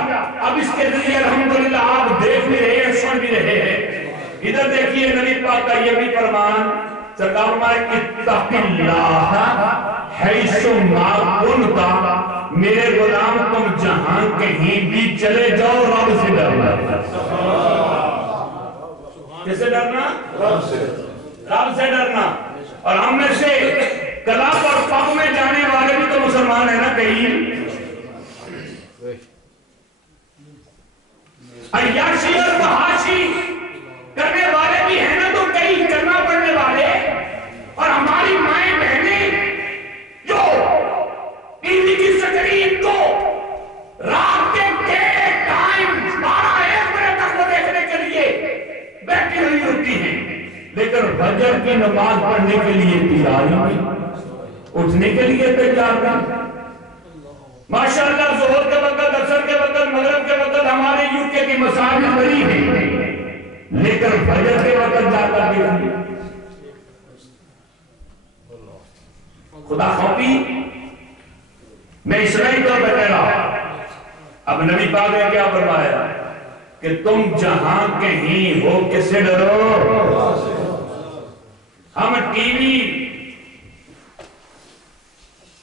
اب اس کے ذریعے الحمدللہ آپ دیکھ بھی رہے ہیں، سن بھی رہے ہیں۔ ادھر دیکھیے نبی پاک کا یہ بھی فرمان، سرکار فرمائے اتق اللہ حیث ما کنت، میرے غلام تم جہاں کہیں بھی چلے جاؤ رب سے ڈرنا۔ کس سے ڈرنا؟ رب سے ڈرنا۔ اور ہم میں سے کلاب اور پب میں جانے والے بھی تو مسلمان ہیں نا، کہیں عیاشی اور فحاشی کرنے والے بھی ہیں نا، تو کہیں کرنا پڑنے والے۔ اور ہماری مائیں بہنیں جو ٹی وی کی سکرین کو رات کے ٹائم 12-1 بجے تک وہ دیکھنے کے لیے بیٹھی ہوئی ہوتی ہیں، لیکن فجر کی نماز پڑھنے کے لیے تیار نہیں، اٹھنے کے لیے تیار نہیں۔ ماشاءاللہ ظہر کے وقت، عصر کے وقت، مغرب کے وقت ہمارے یو کے کی مساجد بڑی ہیں، لیکن فجر کے وقت جا کر دیکھیں خدا خوفی میں اسرائیل طور پہ کہہ رہا ہوں۔ اب نبی پاک نے کیا فرمایا کہ تم جہاں کہیں ہو کس سے ڈرو؟ ہم ٹی وی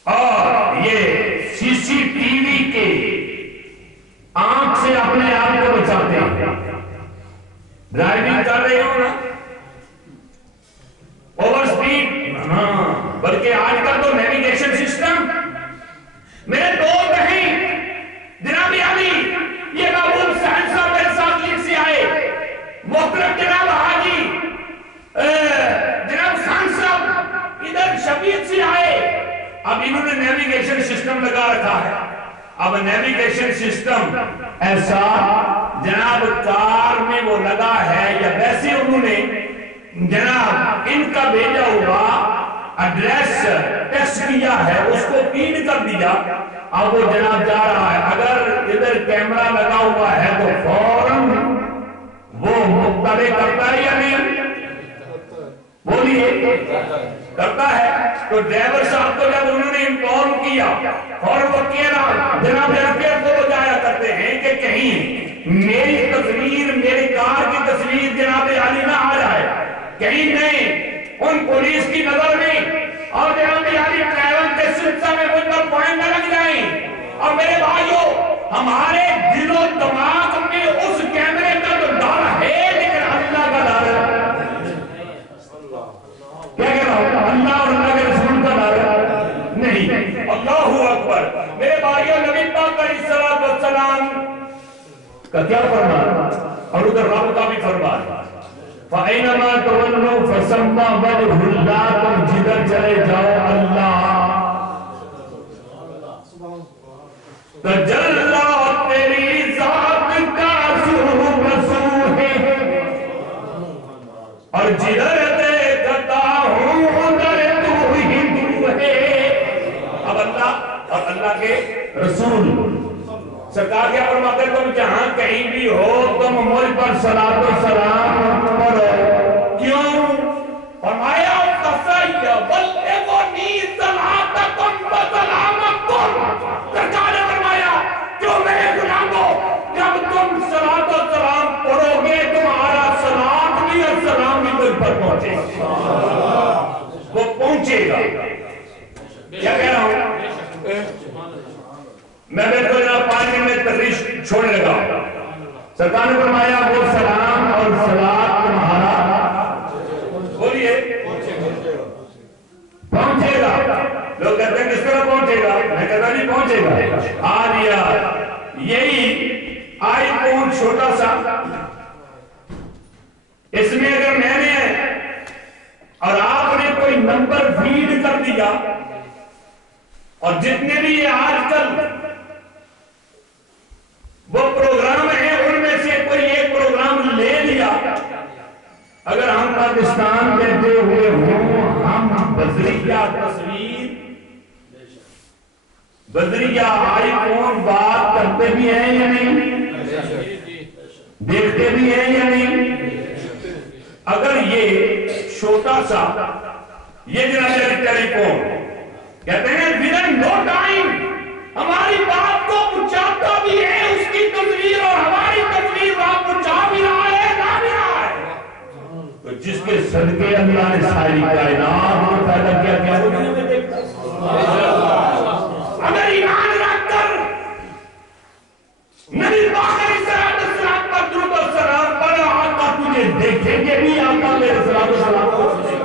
اور یہ سی سی ٹی وی کے آنکھ سے اپنے آپ کو بچاتے ہیں۔ ڈرائیونگ کر رہے ہو نا، اوور سپیڈ، بلکہ آج کل تو نیویگیشن سسٹم، میرے دوست ہیں جناب علی، یہ محبوب صاحب میرے ساتھ لکھ سے آئے، محترم جناب حاجی جناب خان صاحب ادھر شبیر سے آئے۔ اب انہوں نے نیویگیشن سسٹم لگا رکھا ہے۔ اب نیویگیشن سسٹم ایسا جناب کار میں وہ لگا ہے، یا ویسے انہوں نے جناب ان کا بھیجا ہوا ایڈریس ٹیکسٹ کیا ہے، اس کو فیڈ کر دیا، اب وہ جناب جا رہا ہے۔ اگر ادھر کیمرہ لگا ہوا ہے تو فوراً وہ مطلع کرتا ہے یا نہیں؟ لیے کرتا ہے. تو ڈرائیور صاحب کو جب انہوں نے انفارم کیا اور وہ جناب ایئرپورٹ کو بجایا کرتے ہیں کہ کہیں میری تصویر میری کار کی تصویر جناب عالی نہ آ جائے, کہیں نہیں ان پولیس کی نظر میں اور جناب عالی ٹریول کے سلسلہ میں مجھ پر پوائنٹ نہ لگ جائیں. اور میرے بھائیو ہمارے دل و دماغ میں اس کیمرے کا تو ڈر ہے, لیکن اللہ کا ڈر ہے. کیا کہہ رہا ہوں, اللہ اور اللہ کے رسول کا ڈر نہیں. اللہ اکبر. میرے بھائیو نبی پاک علیہ الصلوۃ والسلام کا کیا فرمان اور ادھر رب کا بھی فرمان, فَأَيْنَمَا تُوَلُّوا فَثَمَّ وَجْهُ اللَّهِ. تم جدھر چلے جاؤ اللہ تجلا تیری ذات کا سو بسو ہے, اور جدھر دیکھتا ہوں ادھر تو ہی تو ہے. اب اللہ اور اللہ کے رسول سرکار کیا فرماتے ہیں, تم جہاں کہیں بھی ہو تم مجھ پر صلاۃ و سلام پڑھو. کیوں؟ فرمایا بلغونی صلاتکم و سلامکم. سرکار نے فرمایا کیوں میرے غلاموں, جب تم صلاۃ و سلام پڑھو گے تمہارا صلاۃ بھی اور سلام بھی مجھ پر پہنچے گا, وہ پہنچے گا. کیا کہہ رہا ہوں میں بالکل جناب 5 منٹ میں تقریر چھوڑنے لگا. سرکار نے فرمایا وہ سلام اور صلاۃ تمہارا بولیے پہنچے گا. لوگ کہتے ہیں کس طرح پہنچے گا, میں کہتا نہیں پہنچے گا. آج یار یہی آئی فون چھوٹا سا, اس میں اگر میں نے اور آپ نے کوئی نمبر فیڈ کر دیا اور جتنے بھی یہ آج کل وہ پروگرام ہیں ان میں سے کوئی ایک پروگرام لے لیا, اگر ہم پاکستان کہتے ہوئے ہوں ہم بذریعہ تصویر بذریعہ آئی فون بات کرتے بھی ہیں یا نہیں, دیکھتے بھی ہیں یا نہیں. اگر یہ چھوٹا سا یہ جناب ٹیلی فون کہتے ہیں ودن نو ٹائم ہماری بات کو پہنچاتا بھی ہے, اس کی تصویر اور ہماری تصویر وہاں پہنچا بھی رہا ہے نہ بھی رہا ہے. تو جس کے صدقے اللہ نے ساری کائنات کو پیدا کیا کیا وہ دنیا میں دیکھتا ہے. اگر ایمان رکھ کر نبی پاک علیہ السلام پر درود و سلام پڑھا, آقا تجھے دیکھیں گے بھی, آقا میرے صلوات و سلام کو سنیں گے.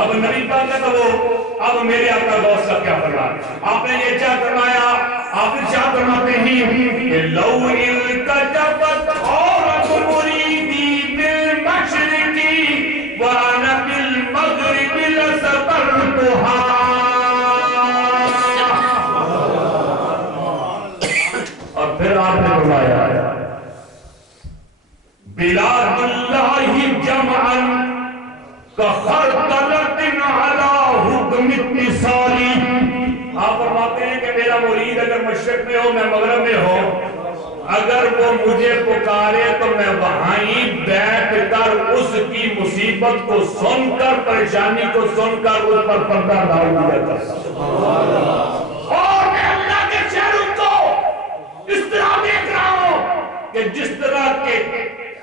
اب نبی پاک کا وہ اب میرے آقا غوث کا کیا فرمان, آپ نے یہ کیا فرمایا, آپ نے کیا فرماتے ہیں کہ لو الکتبت عورت مریدی بالمشرقی وانا بالمغرب لسبرتها. اور پھر آپ نے فرمایا بلاد اللہ جمعا کخردلت علی حکم اتصالی. آپ فرماتے ہیں کہ میرا مرید اگر مشرق میں ہو میں مغرب میں ہو, اگر وہ مجھے پکارے تو میں وہاں ہی بیٹھ کر اس کی مصیبت کو سن کر پریشانی کو سن کر اس پر پردہ ڈال دیا کرتا. اور میں اللہ کے شہروں کو اس طرح دیکھ رہا ہوں کہ جس طرح کے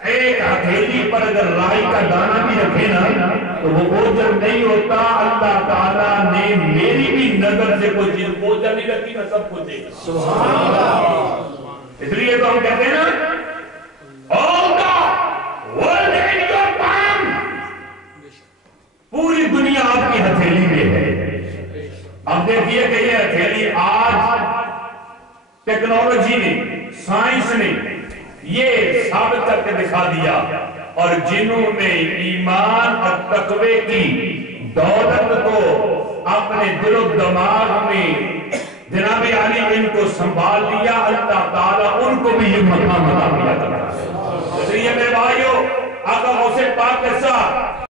ایک ہتھیلی پر اگر رائی کا دانہ بھی رکھے نا تو وہ اوجر نہیں ہوتا. اللہ تعالیٰ نے میری بھی نظر سے کوئی چیز اوجر نہیں رکھی, میں سب کو دیکھ. سبحان اللہ. اس لیے تو ہم کہتے ہیں نا all the world in your palm, پوری دنیا آپ کی ہتھیلی میں ہے. اب دیکھیے کہ یہ ہتھیلی آج ٹیکنالوجی نے سائنس نے یہ ثابت کر کے دکھا دیا, اور جنہوں نے ایمان اور تقوی کی دولت کو اپنے دل و دماغ میں جناب عالی ان کو سنبھال لیا, اللہ تعالیٰ ان کو بھی یہ مقام عطا کیا. اس لیے میرے بھائیو آقا غوث پاک کے ساتھ